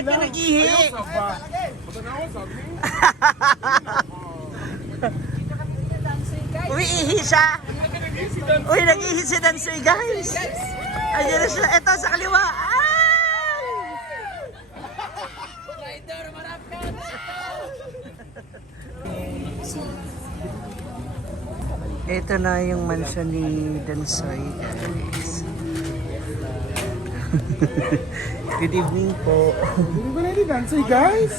bakit ka nag-ihi? Umiihi siya. Uy, nag-ihi si Dansoy, guys. Ayan na siya. Ito, sa kaliwa. Ay! Ito na yung mansion ni Dansoy, guys. Good evening po. Hindi ba na ni Dansoy, guys?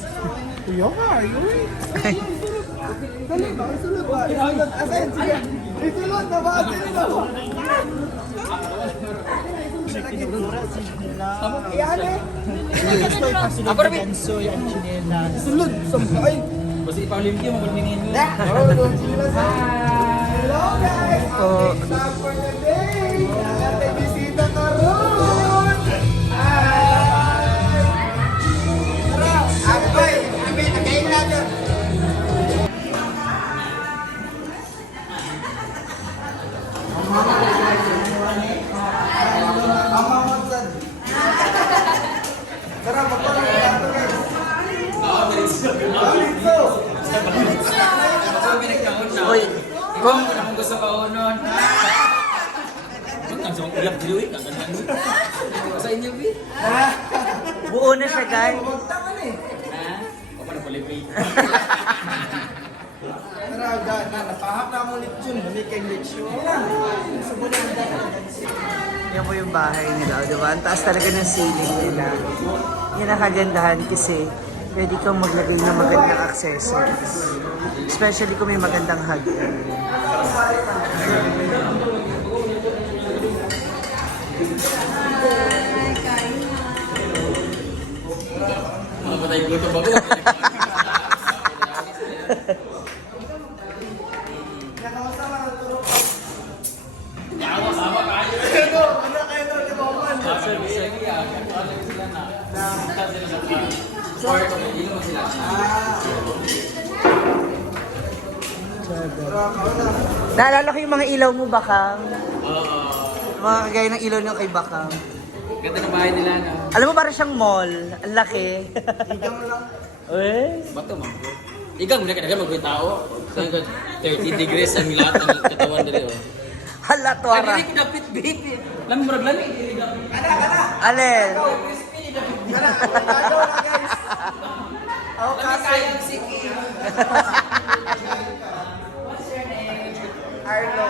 Kuya ka, ayun. Salud ba? Salud ba? Salud. Asan? Sige. Isulod na ba? Iyan eh. Ako rin. Dansoy ang chinelas. Sulod. Ay. Basta ipaulimpi mo, magmingin mo. Hello guys. Stop for the day. Ating bisita ka ron. Tara. Abay. Abay. Nakain natin. Tara, magpapalala natin guys. Uy, kung Kung gusto ka unon. Ang sa ulap diluwi ka ganun. Sa inyo bi. buo na siya, guys. Magtangan eh. Ha? O pa na palipi. Tara, napahap na mo ulit yun. Balik kayong lechon. Yan po yung bahay nila, di ba? Ang taas talaga ng ceiling nila. Yan ang kagandahan kasi pwede kang maglagay ng magandang accessories. Especially kung may magandang hagdan. Mga patay guto ba ko? Sama kayo. Ito, ano kayo doon, di ba? Sige, ano sila na. Sila sa team. Support ko, hindi naman sila. Naalala ko yung mga ilaw mo, Bakang. Oo. Mga kagaya ng ilaw nyo kay Bakang. Ganda ng bahay nila na. Alam mo, parang siyang mall. Ang laki. Igang lang. Uy. Bato man. Igang muna kadagan magkuhin tao. Saan ka 30 degrees ang lahat ng katawan dali oh. Hala, tuwara. Ay, dapit baby. Lami murag lami. Alin? Tagaw na guys. Ako kasi. Arlo.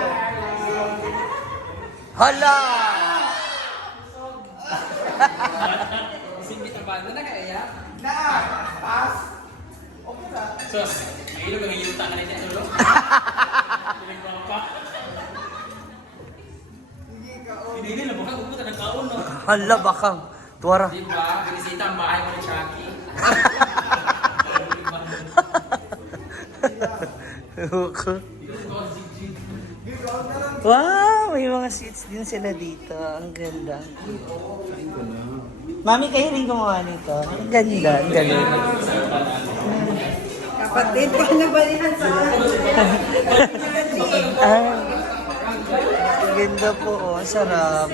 Hala! Singit ang banda na kaya. Na, pass. Okay na. Sus, ang ilo ng yuta ka na niya ulo. Hindi na baka uputan ng kaon no. Hala, Bakang. Tuwara. Di ba? Binisita ang bahay mo ni Chucky. Wow, may mga seats din sila dito. Ang ganda. Mami, kayo rin gumawa nito. Ang ganda, ang galing. Kapatid ko na ba yan sa Ah, ang ganda po, oh. Sarap.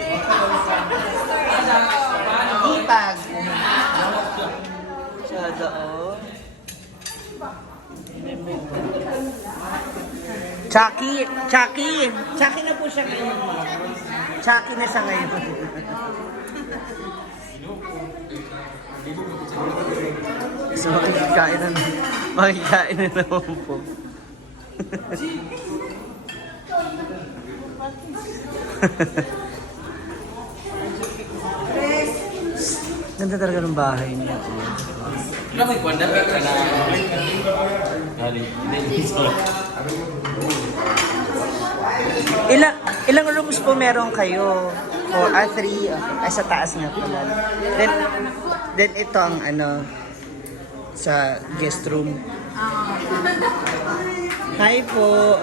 Ipag. Sada, oh. Chucky! Chucky! Chucky na po siya ngayon. Chucky na siya ngayon. So, makikikain na naman. Makikikain na naman po. Ganda talaga ng bahay niya. Ano may kwanda ka na? Dali, hindi Ilang rooms po meron kayo? 4, 3, ay sa taas nga pala. Then ito ang ano, sa guest room. Hi po.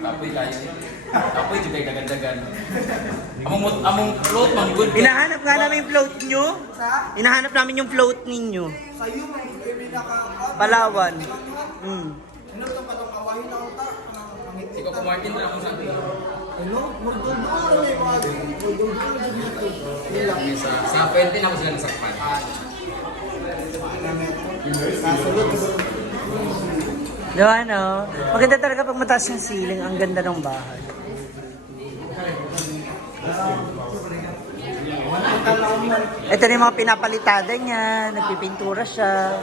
Kapoy tayo. Kapoy juga dagan-dagan. Among float mang good. Hinahanap nga namin yung float nyo. Hinahanap namin yung float ninyo. Sa'yo, may naka- Palawan. Mm. Ano ito pa itong kawahin na utak? Si Coco Martin na akong sabi. Sa pwente na ako sila nasakpan. Diba ano? Maganda talaga pag mataas yung ceiling. Ang ganda ng bahay. Ito na yung mga pinapalitada niya. Nagpipintura siya.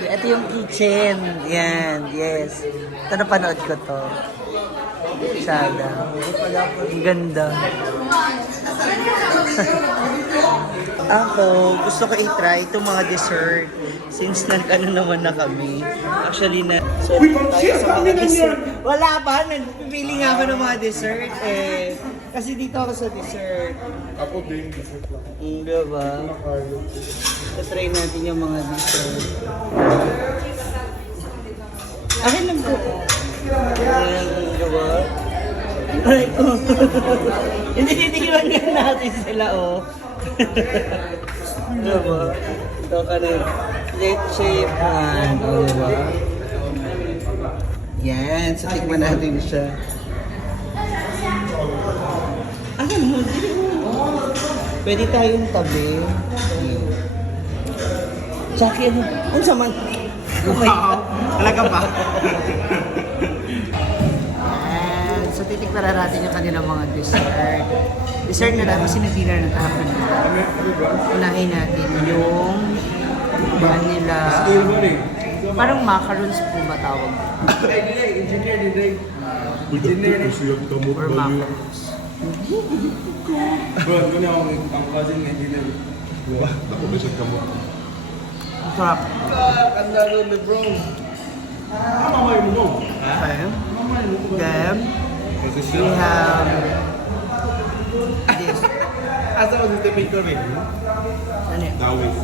Ito yung kitchen. Yan, yes. Ito napanood ko to. Sada. Ang ganda. Ako, gusto ko i-try itong mga dessert. Since nag-ano naman na kami. Actually na... Uy, pang-share kami na niya! Wala ba? Nagpipili nga ako ng mga dessert eh. Kasi dito ako sa dessert. Ako din, dessert lang. Diba? Try natin yung mga dessert. Akin lang po. Ayan, diba? Ay, oh. Hindi titigilan nga natin sila, oh. Diba? Ito ka na. Leche pan. O, diba? Yan. So, tikman natin siya. Ano mo? Pwede tayong tabi. Jackie, ano? Ano sa man? Wow! Talaga ba? Yan. So, titikman na natin yung kanilang mga dessert. Dessert nila, kasi nag-dinner na tapon nila. Unahin natin yung vanilla. Parang macarons po ba tawag? Or macarons. Bro, ko na ako ang cousin ng engineer. Ako ba siya kamo? Ang sarap. Kanda rin ni bro. Mamay mo no? Okay. Then, we have this. Asa mo si Pito rin? Ano yan? Dawis.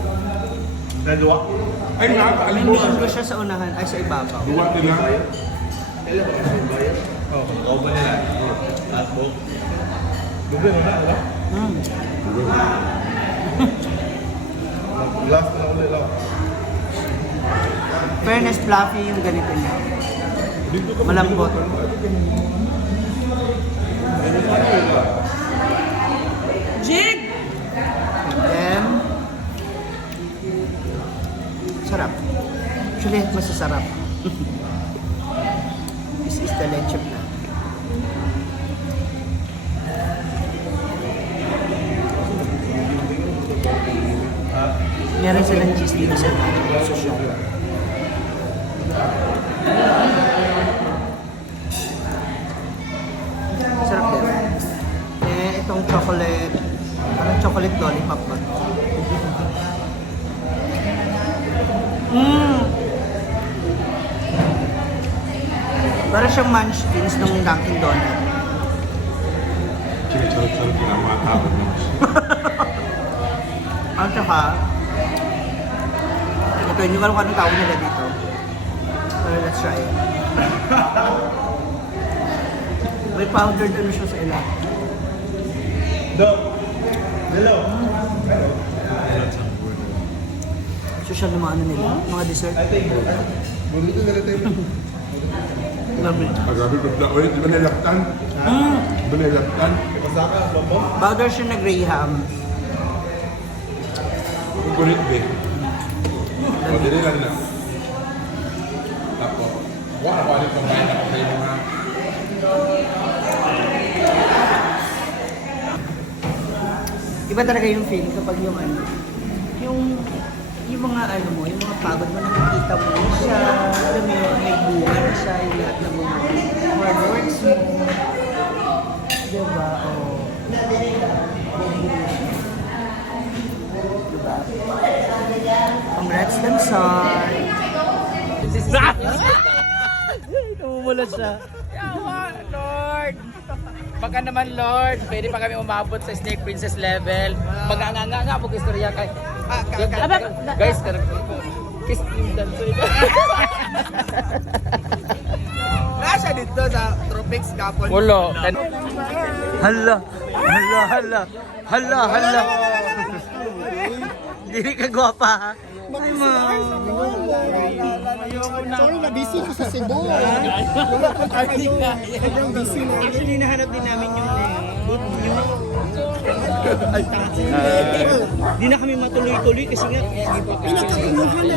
Dalawa? Ay, nakakaalim mo. Hindi ko siya sa unahan, ay sa ibabaw. Duwa nila. Oo ba nila? Tapo. Dobre mo na, ala? Last na ulit lang. Fairness, fluffy yung ganito niya. Malambot. Jig! Then, sarap. Actually, masasarap. This is the leche plan. Meron silang cheese dito sa shop. Sarap din. Eh, itong chocolate, parang chocolate lollipop ba? Parang siyang munchkins ng Dunkin' Donut. Sarap-sarap yun ang mga tapos mo. At saka, ito, hindi ko alam kung anong tawag nila dito. Pero let's try it. May powdered ano siya sa ilang. Dok. Hello. Social na mga ano nila, mga dessert. Buluto na rin tayo. Lovely. Grabe ko na. Uy, di ba nilaktan? Di ba nilaktan? Pasaka, lobo. Powder siya na graham. Kukulit be. O, dili lang na. Tapos, wala ko alin pang bayan ako sa iyo mga... Iba talaga yung feel kapag yung ano, yung mga ano mo, yung mga pagod mo, nakikita mo siya, alam mo yung may bunga na siya, yung lahat ng mga hard works mo. Diba? Oh. Diba? Congrats, Danson! Namumulat siya. Yawa, Lord! Baka naman, Lord, pwede pa kami umabot sa Snake Princess level. Mag-anganga nga po istorya kay... Guys, kiss yung dancer. Nasa dito sa Tropics Kapon. Wala. Hala! Hala! Hala! Hala! Hala! Hindi ka gwapa ha? Hi, Mom. Sorry, na-busy ko sa Cebu. Sobrang busy na. Actually, nahanap din namin yung boot nyo. Di na kami matuloy-tuloy kasi nga Pinakakuha na.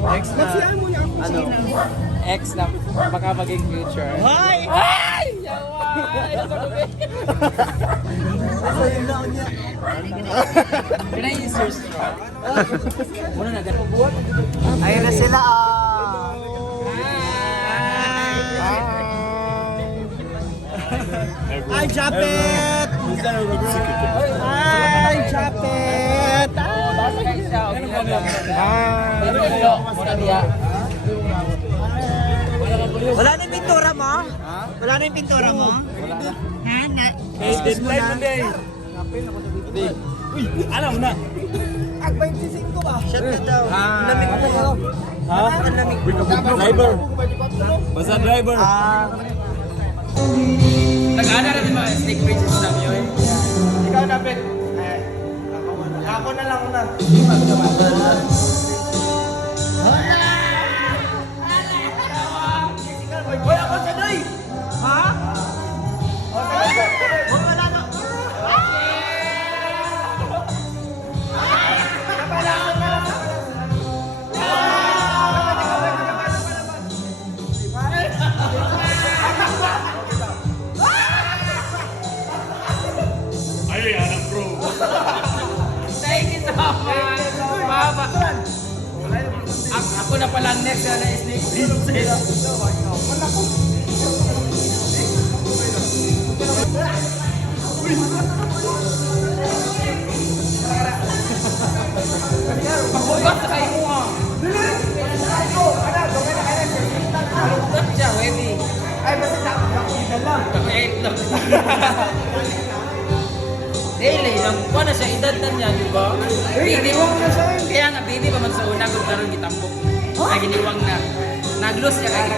Magsiyaan mo na ako. Ano? Ex na baka maging future. Hi! Ay! Yaway! Can I use your straw? Muna na ganun. Ayun na sila, Hi, Japet! Hi, Japet! Basta kayo siya. Okay lang. Hi! Muna diya. Wala na yung pintura mo? Wala na yung pintura mo? Wala na. Ha? Na-excuse mo na? Alam mo na. Shut ka daw. Lamig ko daw. Ha? Ang lamig. Driver. Basta driver. Nag-ana rin mga Snake Princess na yun. Ikaw na, Ben. Ako na lang una. Hoy, ako sa doy! Ha? Wala na. Thank you so much. Mama. Ako na palang next na Snake Princess. Pagbukas sa kayo mo. Pagbukas siya, ready. Ay, basta nakakita lang. Wait lang. Dili, lang ko na siya edad na niya, di ba? Biniwang na siya. Kaya nga, bini pa man sa una kung karoon gitambok. Naginiwang na. Naglos niya kay